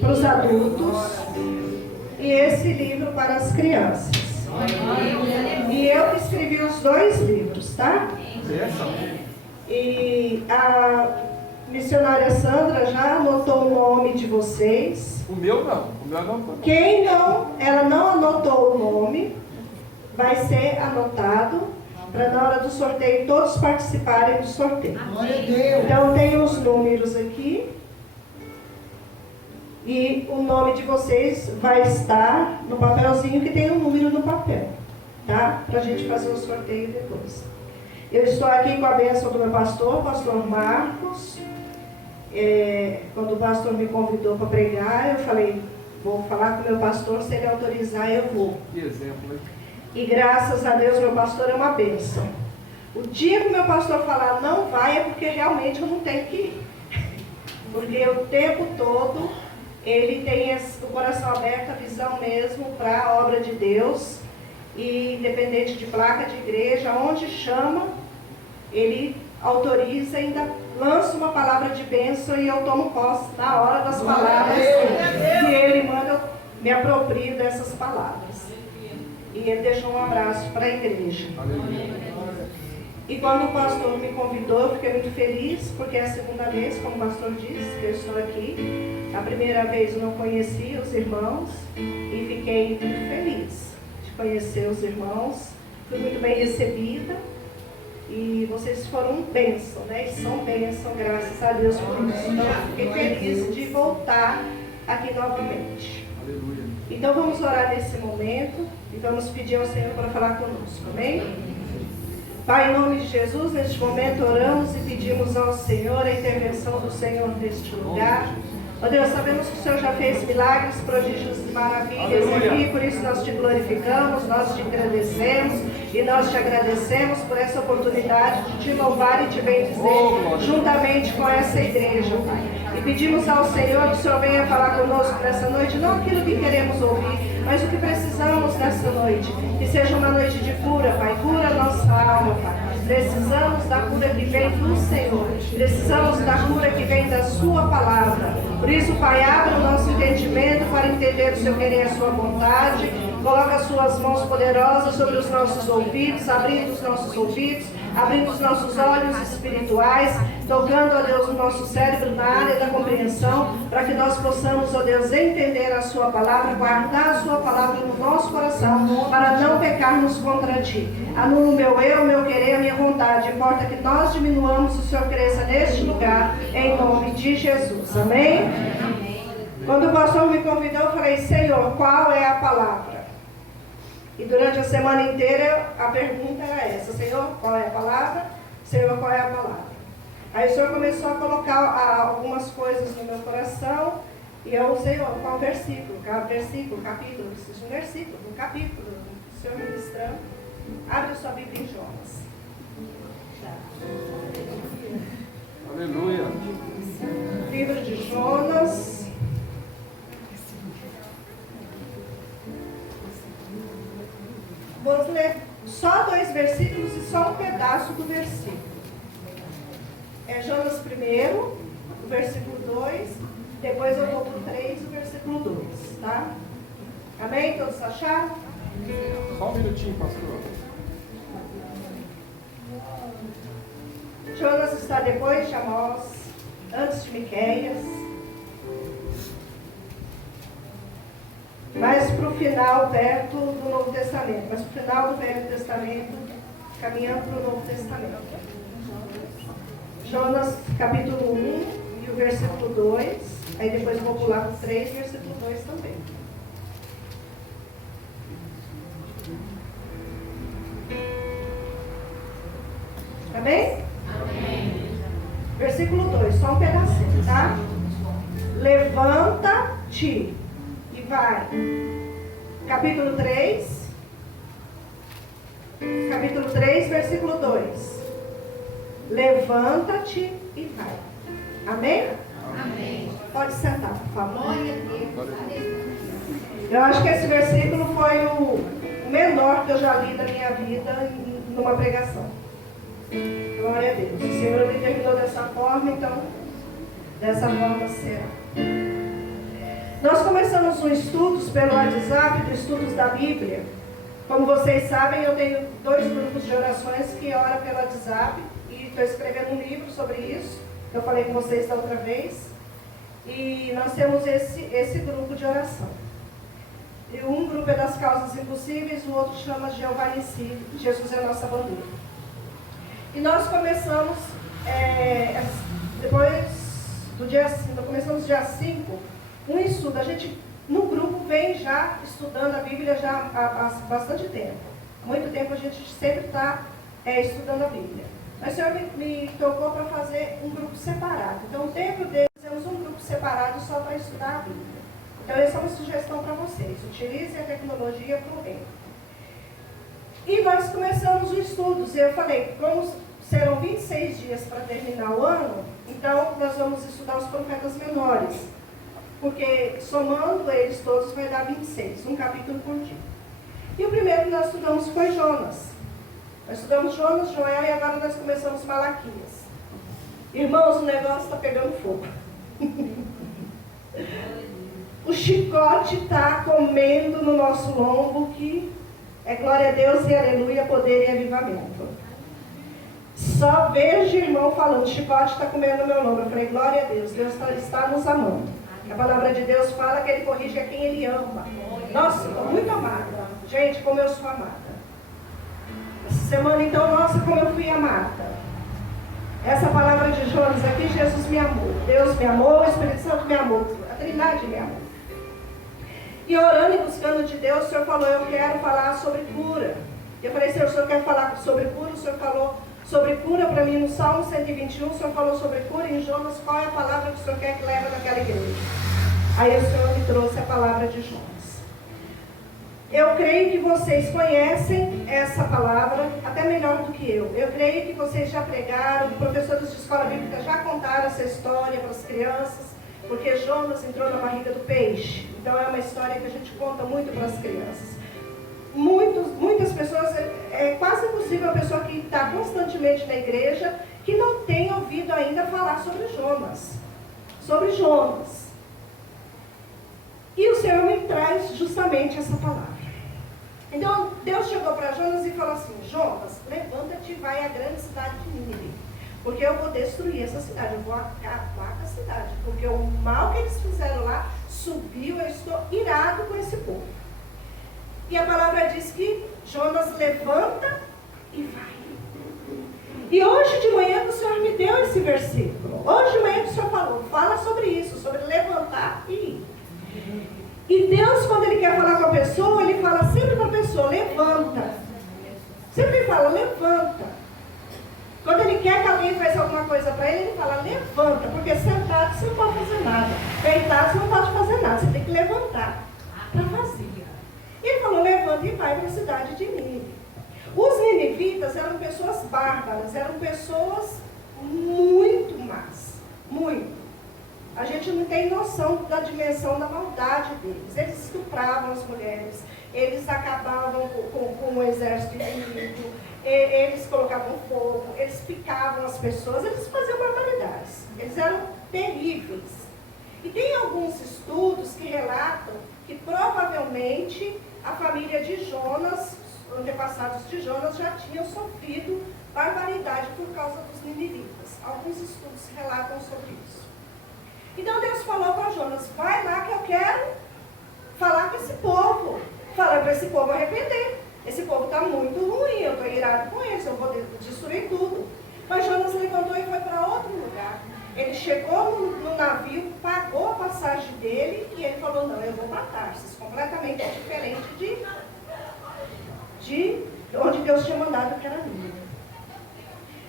para os adultos e esse livro para as crianças. E eu escrevi os dois livros, tá? E a missionária Sandra já anotou o nome de vocês. O meu não, o meu anotou. Quem não, ela não anotou o nome, vai ser anotado para na hora do sorteio todos participarem do sorteio. Então tem os números aqui. E o nome de vocês vai estar no papelzinho que tem um número no papel, tá? Para a gente fazer o sorteio depois. Eu estou aqui com a bênção do meu pastor, pastor Marcos. Quando o pastor me convidou para pregar, eu falei, vou falar com o meu pastor, se ele autorizar eu vou. Que exemplo, hein? E graças a Deus meu pastor é uma bênção. O dia que o meu pastor falar não vai é porque realmente eu não tenho que ir. Porque o tempo todo ele tem o coração aberto, a visão mesmo para a obra de Deus. E independente de placa de igreja, onde chama, ele autoriza e ainda lança uma palavra de bênção e eu tomo posse na hora das palavras que ele manda, eu me aproprio dessas palavras. E ele deixou um abraço para a igreja. E quando o pastor me convidou, eu fiquei muito feliz, porque é a segunda vez, como o pastor disse, que eu estou aqui. A primeira vez eu não conhecia os irmãos e fiquei muito feliz de conhecer os irmãos. Fui muito bem recebida e vocês foram bênção, né? E são bênção, graças a Deus por isso. Então eu fiquei feliz de voltar aqui novamente. Aleluia. Então vamos orar nesse momento e vamos pedir ao Senhor para falar conosco, amém? Pai, em nome de Jesus, neste momento oramos e pedimos ao Senhor a intervenção do Senhor neste lugar. Ó Deus, sabemos que o Senhor já fez milagres, prodígios e maravilhas aqui, por isso nós te glorificamos, nós te agradecemos e nós te agradecemos por essa oportunidade de te louvar e te bendizer juntamente com essa igreja, Pai. E pedimos ao Senhor que o Senhor venha falar conosco nessa noite, não aquilo que queremos ouvir, mas o que precisamos nessa noite. Que seja uma noite de cura, Pai. Cura a nossa alma, Pai. Precisamos da cura que vem do Senhor. Precisamos da cura que vem da Sua palavra. Por isso, Pai, abre o nosso entendimento para entender o Seu querer e a Sua vontade. Coloca as Suas mãos poderosas sobre os nossos ouvidos, abrindo os nossos ouvidos, abrindo os nossos olhos espirituais, tocando, ó Deus, o nosso cérebro na área da compreensão, para que nós possamos, ó Deus, entender a Sua palavra, guardar a Sua palavra no nosso coração, para não pecarmos contra Ti. Anula o meu eu, o meu querer, a minha vontade. Importa que nós diminuamos, o Senhor cresça neste lugar, em nome de Jesus. Amém? Quando o pastor me convidou, eu falei, Senhor, qual é a palavra? E durante a semana inteira a pergunta era essa, Senhor, qual é a palavra? Senhor, qual é a palavra? Aí o Senhor começou a colocar algumas coisas no meu coração e eu, Senhor, qual versículo, capítulo, preciso de um versículo, um capítulo, o Senhor ministrando. Abre a sua Bíblia em Jonas. Aleluia. Livro de Jonas. Vamos ler só 2 versículos e só um pedaço do versículo. É Jonas 1, o versículo 2, depois eu vou para o 3, o versículo 2, tá? Amém? Todos acharam? Só um minutinho, pastor. Jonas está depois de Amós, antes de Miqueias. Mas para o final, perto do Novo Testamento. Mas para o final do Velho Testamento, caminhando para o Novo Testamento. Jonas, capítulo 1 e o versículo 2. Aí depois eu vou pular para o 3 e o versículo 2 também. Amém? Amém. Versículo 2, só um pedacinho, tá? Levanta-te. Vai. Capítulo 3, versículo 2. Levanta-te e vai. Amém? Amém. Pode sentar, por favor. Eu acho que esse versículo foi o menor que eu já li na minha vida numa pregação. Glória a Deus. O Senhor me terminou dessa forma, então Dessa forma será. Nós começamos um estudos pelo WhatsApp, de estudos da Bíblia. Como vocês sabem, eu tenho 2 grupos de orações que oram pelo WhatsApp. E estou escrevendo um livro sobre isso. Eu falei com vocês da outra vez. E nós temos esse grupo de oração. E um grupo é das causas impossíveis, o outro chama Jeová em si, Jesus é a nossa bandeira. E nós começamos, depois do dia 5, começamos dia 5, um estudo. A gente, no grupo, vem já estudando a Bíblia já há bastante tempo. Há muito tempo a gente sempre está estudando a Bíblia. Mas o Senhor me tocou para fazer um grupo separado. Então, dentro dele, fizemos um grupo separado só para estudar a Bíblia. Então, essa é uma sugestão para vocês. Utilizem a tecnologia para o bem. E nós começamos os estudos. Eu falei, como serão 26 dias para terminar o ano, então nós vamos estudar os profetas menores. Porque, somando eles todos, vai dar 26, um capítulo por dia. E o primeiro que nós estudamos foi Jonas. Nós estudamos Jonas, Joel e agora nós começamos Malaquias. Irmãos, o negócio está pegando fogo. O chicote está comendo no nosso lombo, que é glória a Deus e aleluia, poder e avivamento. Só vejo irmão falando, o chicote está comendo no meu lombo. Eu falei, glória a Deus, Deus está nos amando. A palavra de Deus fala que Ele corrige a quem Ele ama. Nossa, estou muito amada. Gente, como eu sou amada. Essa semana, então, nossa, como eu fui amada. Essa palavra de Jonas aqui, Jesus me amou. Deus me amou, o Espírito Santo me amou. A Trindade me amou. E orando e buscando de Deus, o Senhor falou, eu quero falar sobre cura. Eu falei, Senhor, o Senhor quer falar sobre cura? O Senhor falou sobre cura para mim no Salmo 121, o Senhor falou sobre cura. Em Jonas, qual é a palavra que o Senhor quer que leve naquela igreja? Aí o Senhor me trouxe a palavra de Jonas. Eu creio que vocês conhecem essa palavra até melhor do que eu. Eu creio que vocês já pregaram, professores de escola bíblica já contaram essa história para as crianças, porque Jonas entrou na barriga do peixe. Então é uma história que a gente conta muito para as crianças. Muitas pessoas, é quase impossível a pessoa que está constantemente na igreja que não tenha ouvido ainda falar sobre Jonas. Sobre Jonas. E o Senhor me traz justamente essa palavra. Então, Deus chegou para Jonas e falou assim, Jonas, levanta-te e vai à grande cidade de Nínive, porque eu vou destruir essa cidade, eu vou acabar com a cidade, porque o mal que eles fizeram lá subiu, eu estou irado com esse povo. E a palavra diz que Jonas levanta e vai. E hoje de manhã o Senhor me deu esse versículo. Hoje de manhã o Senhor falou, fala sobre isso, sobre levantar e ir. E Deus, quando Ele quer falar com a pessoa, Ele fala sempre para a pessoa, levanta. Sempre fala, levanta. Quando Ele quer que alguém faça alguma coisa para Ele, Ele fala, levanta. Porque sentado você não pode fazer nada. Deitado você não pode fazer nada. Você tem que levantar para fazer. E Ele falou, levanta e vai para a cidade de Nínive. Os ninivitas eram pessoas bárbaras, eram pessoas muito más. Muito. A gente não tem noção da dimensão da maldade deles. Eles estupravam as mulheres, eles acabavam com o exército inimigo, eles colocavam fogo, eles picavam as pessoas, eles faziam barbaridades. Eles eram terríveis. E tem alguns estudos que relatam que provavelmente a família de Jonas, os antepassados de Jonas, já tinham sofrido barbaridade por causa dos ninivitas. Alguns estudos relatam sobre isso. Então Deus falou para Jonas, vai lá que eu quero falar com esse povo. Fala para esse povo arrepender. Esse povo está muito ruim, eu estou irado com eles, eu vou destruir tudo. Mas Jonas levantou e foi para outro lugar. Ele chegou no navio, pagou a passagem dele e ele falou, não, eu vou para Tarsis, completamente diferente de onde Deus tinha mandado, que era Nínive.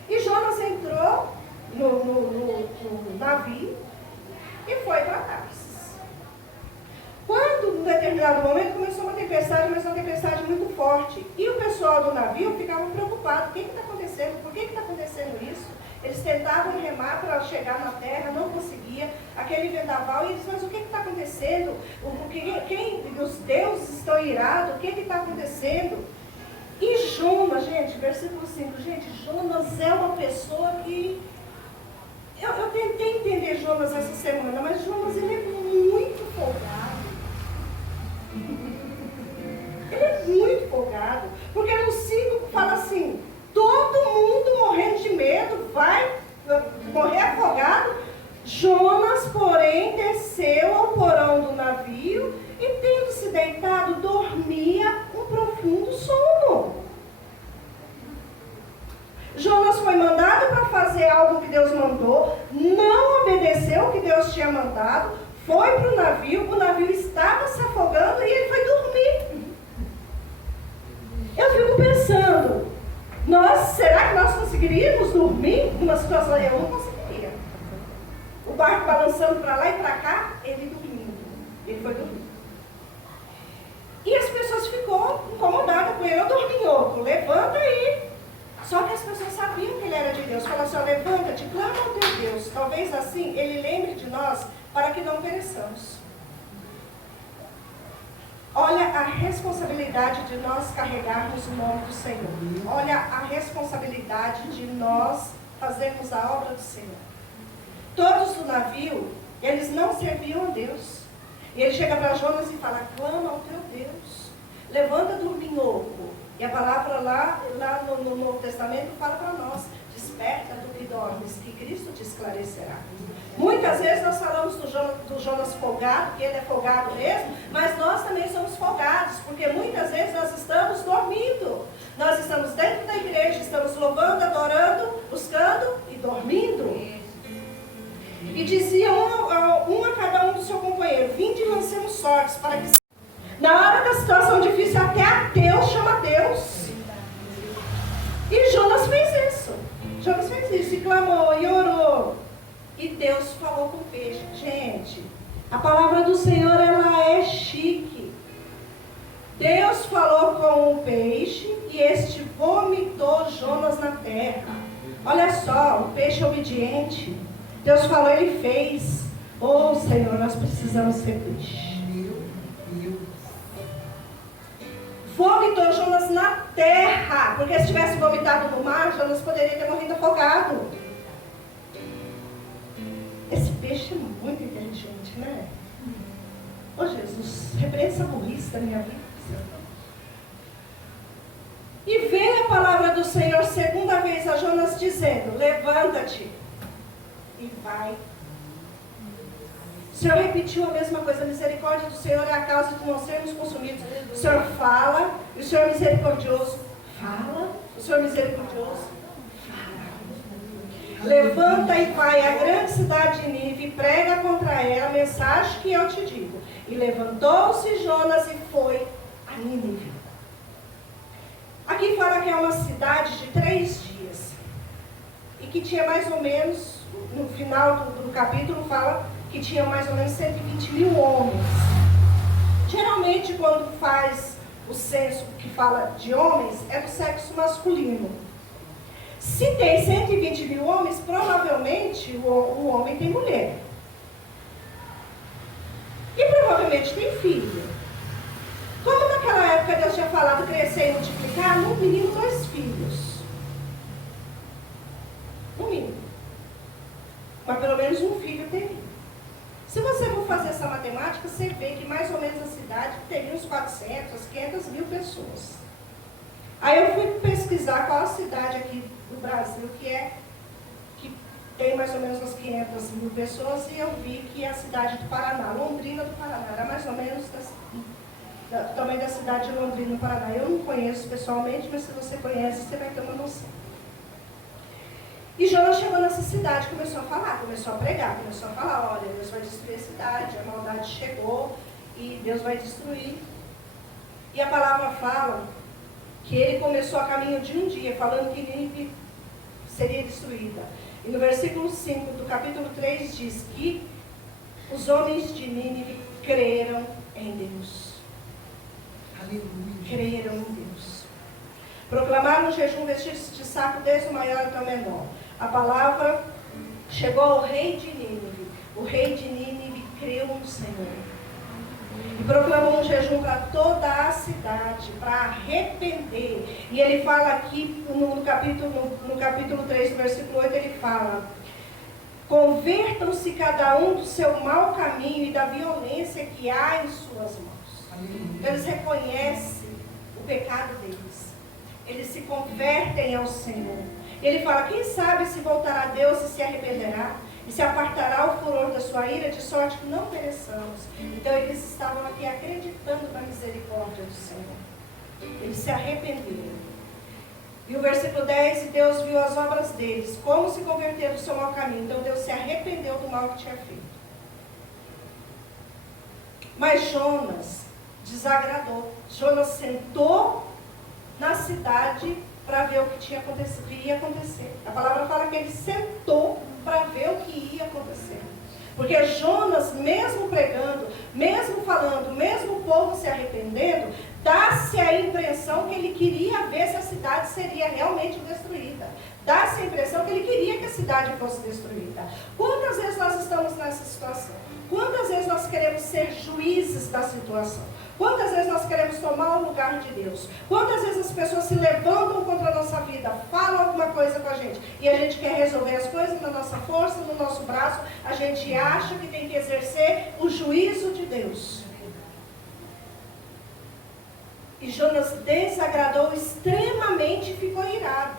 E Jonas entrou no navio e foi para Tarsis. Quando, num determinado momento, começou uma tempestade, mas uma tempestade muito forte. E o pessoal do navio ficava preocupado. O que está acontecendo? Por que está acontecendo isso? Eles tentavam remar para chegar na terra, não conseguia. Aquele vendaval, e eles, mas o que está acontecendo? Os deuses estão irados, o que está acontecendo? E Jonas, gente, versículo 5, gente, Jonas é uma pessoa que Eu tentei entender Jonas essa semana, mas Jonas ele é muito folgado. Ele é muito folgado. Porque no 5 fala assim, todo mundo morrendo de medo, vai morrer afogado. Jonas, porém, desceu ao porão do navio e, tendo se deitado, dormia um profundo sono. Jonas foi mandado para fazer algo que Deus mandou, não obedeceu o que Deus tinha mandado, foi para o navio estava se afogando e ele foi dormir. Eu fico pensando, será que nós conseguiríamos dormir numa situação? Eu não conseguiria. O barco balançando para lá e para cá, ele dormindo. Ele foi dormir. E as pessoas ficou incomodadas com ele. Eu dormi, outro, levanta aí. Só que as pessoas sabiam que ele era de Deus. Falaram assim, levanta-te, clama ao teu Deus. Talvez assim ele lembre de nós para que não pereçamos. Olha a responsabilidade de nós carregarmos o nome do Senhor. Olha a responsabilidade de nós fazermos a obra do Senhor. Todos do navio, eles não serviam a Deus. E ele chega para Jonas e fala, clama ao teu Deus. Levanta do minhoco. E a palavra lá no Novo Testamento fala para nós, desperta do que dormes, que Cristo te esclarecerá. Muitas vezes nós falamos do Jonas folgado, que ele é folgado mesmo, mas nós também somos folgados, porque muitas vezes nós estamos dormindo. Nós estamos dentro da igreja, estamos louvando, adorando, buscando e dormindo. E dizia um a cada um do seu companheiro, vinde e lancemos sortes, para que na hora da situação difícil até ateu chama Deus. E Jonas fez isso. Jonas fez isso e clamou e orou. E Deus falou com o peixe. Gente, a palavra do Senhor, ela é chique. Deus falou com o peixe e este vomitou Jonas na terra. Olha só, o peixe obediente. Deus falou, ele fez. Oh, Senhor, nós precisamos ser peixe. Vomitou Jonas na terra. Porque se tivesse vomitado no mar, Jonas poderia ter morrido afogado. Esse peixe é muito inteligente, né? Ô Jesus, repreende essa burrice da minha vida. E veio a palavra do Senhor segunda vez a Jonas dizendo, levanta-te e vai. O Senhor repetiu a mesma coisa, a misericórdia do Senhor é a causa de não sermos consumidos. O Senhor fala, e o Senhor misericordioso fala, o Senhor misericordioso fala. Levanta e vai à grande cidade de Nínive e prega contra ela a mensagem que eu te digo. E levantou-se Jonas e foi a Nínive. Aqui fala que é uma cidade de 3 dias. E que tinha mais ou menos, no final do capítulo fala que tinha mais ou menos 120 mil homens. Geralmente quando faz o censo que fala de homens, é do sexo masculino. Se tem 120 mil homens, provavelmente o homem tem mulher. E provavelmente tem filho. Como naquela época Deus tinha falado crescer e multiplicar, no mínimo 2 filhos. No mínimo. Mas pelo menos um filho teria. Se você for fazer essa matemática, você vê que mais ou menos a cidade teria uns 400, 500 mil pessoas. Aí eu fui pesquisar qual a cidade aqui do Brasil que tem mais ou menos umas 500 mil pessoas e eu vi que é a cidade do Paraná, Londrina do Paraná, era mais ou menos também da cidade de Londrina do Paraná. Eu não conheço pessoalmente, mas se você conhece, você vai ter uma noção. E Jonas chegou nessa cidade, começou a falar, começou a pregar, começou a falar, olha, Deus vai destruir a cidade, a maldade chegou e Deus vai destruir. E a palavra fala que ele começou a caminho de um dia, falando que Nínive seria destruída. E no versículo 5 do capítulo 3 diz que os homens de Nínive creram em Deus. Aleluia. Creram em Deus. Proclamaram um jejum, vestidos de saco desde o maior até o menor. A palavra chegou ao rei de Nínive. O rei de Nínive creu no Senhor. E proclamou um jejum para toda a cidade, para arrepender. E ele fala aqui no capítulo 3, no versículo 8, ele fala: Convertam-se cada um do seu mau caminho e da violência que há em suas mãos. Eles reconhecem o pecado deles. Eles se convertem ao Senhor. Ele fala, quem sabe se voltará a Deus e se arrependerá, e se apartará o furor da sua ira, de sorte que não pereçamos. Então eles estavam aqui acreditando na misericórdia do Senhor. Eles se arrependeram. E o versículo 10, e Deus viu as obras deles, como se converteram do seu mau caminho. Então Deus se arrependeu do mal que tinha feito. Mas Jonas desagradou. Jonas sentou na cidade para ver o que ia acontecer. A palavra fala que ele sentou para ver o que ia acontecer. Porque Jonas, mesmo pregando, mesmo falando, mesmo o povo se arrependendo, dá-se a impressão que ele queria ver se a cidade seria realmente destruída. Dá-se a impressão que ele queria que a cidade fosse destruída. Quantas vezes nós estamos nessa situação? Quantas vezes nós queremos ser juízes da situação? Quantas vezes nós queremos tomar o lugar de Deus? Quantas vezes as pessoas se levantam contra a nossa vida, falam alguma coisa com a gente, e a gente quer resolver as coisas na nossa força, no nosso braço, a gente acha que tem que exercer o juízo de Deus. E Jonas desagradou extremamente e ficou irado.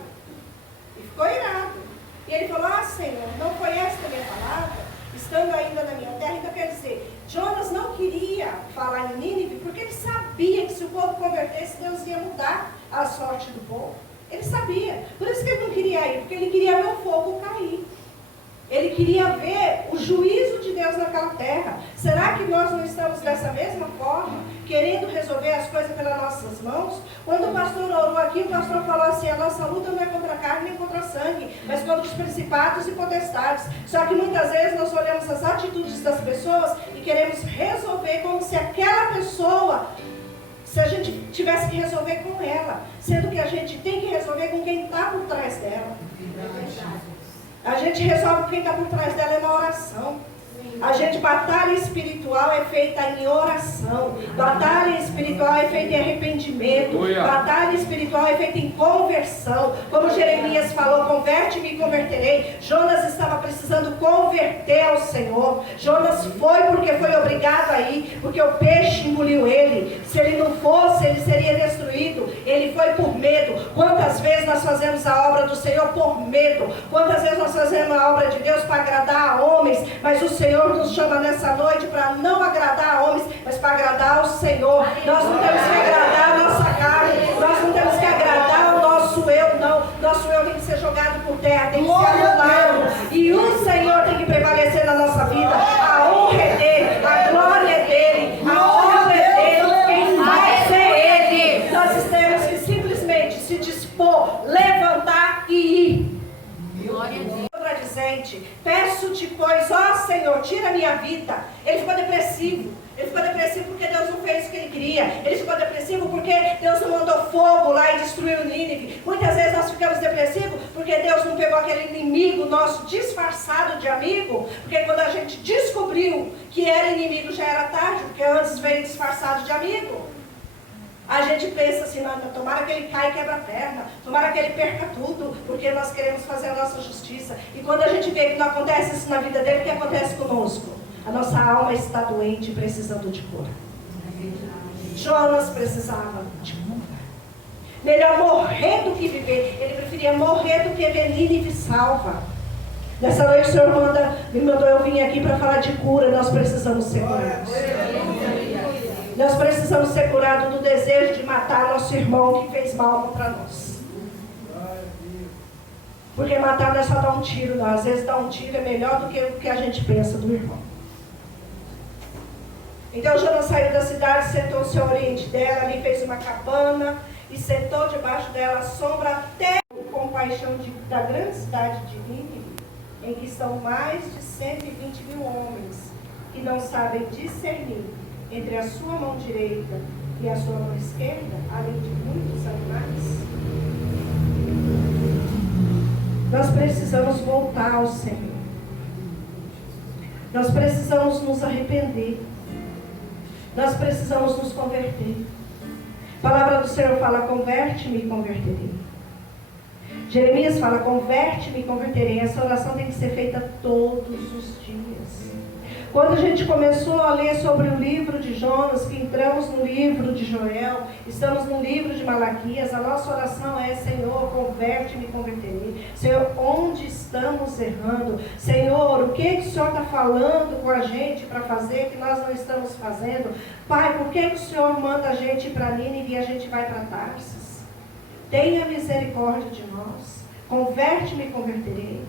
E ele falou, Senhor, não foi esta a minha palavra? Estando ainda na minha terra, então quer dizer, Jonas não queria falar em Nínive, porque ele sabia que se o povo convertesse, Deus ia mudar a sorte do povo. Ele sabia. Por isso que ele não queria ir, porque ele queria ver o fogo cair. Ele queria ver o juízo de Deus naquela terra. Será que nós não estamos dessa mesma forma, querendo resolver as coisas pelas nossas mãos? Quando o pastor orou aqui, o pastor falou assim, a nossa luta não é contra a carne nem contra a sangue, mas contra os principados e potestades. Só que muitas vezes nós olhamos as atitudes das pessoas e queremos resolver como se aquela pessoa, se a gente tivesse que resolver com ela, sendo que a gente tem que resolver com quem está por trás dela. A gente resolve quem está por trás dela na oração. A gente, batalha espiritual é feita em oração. Batalha espiritual é feita em arrependimento. Batalha espiritual é feita em conversão. Como Jeremias falou, converte-me e converterei. Jonas estava precisando converter ao Senhor. Jonas foi porque foi obrigado a ir, porque o peixe engoliu ele. Se ele não fosse, ele seria destruído. Ele foi por medo. Quantas vezes nós fazemos a obra do Senhor por medo? Quantas vezes nós fazemos a obra de Deus para agradar a homens, mas o Senhor nos chama nessa noite para não agradar a homens, mas para agradar ao Senhor. Nós não temos que agradar a nossa carne, nós não temos que agradar o nosso eu, não. Nosso eu tem que ser jogado por terra, tem que ser anulado. E o Senhor tem que prevalecer na nossa vida. A honra é dele, a glória é dele, a honra é dele, quem faz é ele. Nós temos que simplesmente se dispor, levantar e ir. Glória a Deus. Peço-te, pois, ó Senhor, tira a minha vida. Ele ficou depressivo. Ele ficou depressivo porque Deus não fez o que ele queria. Ele ficou depressivo porque Deus não mandou fogo lá e destruiu Nínive. Muitas vezes nós ficamos depressivos porque Deus não pegou aquele inimigo nosso disfarçado de amigo. Porque quando a gente descobriu que era inimigo já era tarde, porque antes veio disfarçado de amigo. A gente pensa assim, não, tomara que ele caia e quebra a perna, tomara que ele perca tudo, porque nós queremos fazer a nossa justiça. E quando a gente vê que não acontece isso na vida dele, o que acontece conosco? A nossa alma está doente, precisando de cura. Jonas precisava de cura. Melhor morrer do que viver. Ele preferia morrer do que ver Nínive salva. Nessa noite o Senhor me mandou eu vir aqui para falar de cura. Nós precisamos ser curados. Nós precisamos ser curados do desejo de matar nosso irmão que fez mal contra nós. Porque matar não é só dar um tiro, não. Às vezes dar um tiro é melhor do que o que a gente pensa do irmão. Então Jonas saiu da cidade, sentou-se ao oriente dela, ali fez uma cabana e sentou debaixo dela à sombra até o compaixão da grande cidade de Nínive, em que estão mais de 120 mil homens que não sabem discernir entre a sua mão direita e a sua mão esquerda, além de muitos animais. Nós precisamos voltar ao Senhor. Nós precisamos nos arrepender. Nós precisamos nos converter. A palavra do Senhor fala, converte-me e converterei. Jeremias fala, converte-me e converterei. Essa oração tem que ser feita todos os dias. Quando a gente começou a ler sobre o livro de Jonas, que entramos no livro de Joel, estamos no livro de Malaquias, a nossa oração é, Senhor, converte-me e converterei. Senhor, onde estamos errando? Senhor, o que o Senhor está falando com a gente para fazer que nós não estamos fazendo? Pai, por que o Senhor manda a gente ir para Nínive e a gente vai para Tarsis? Tenha misericórdia de nós. Converte-me e converterei.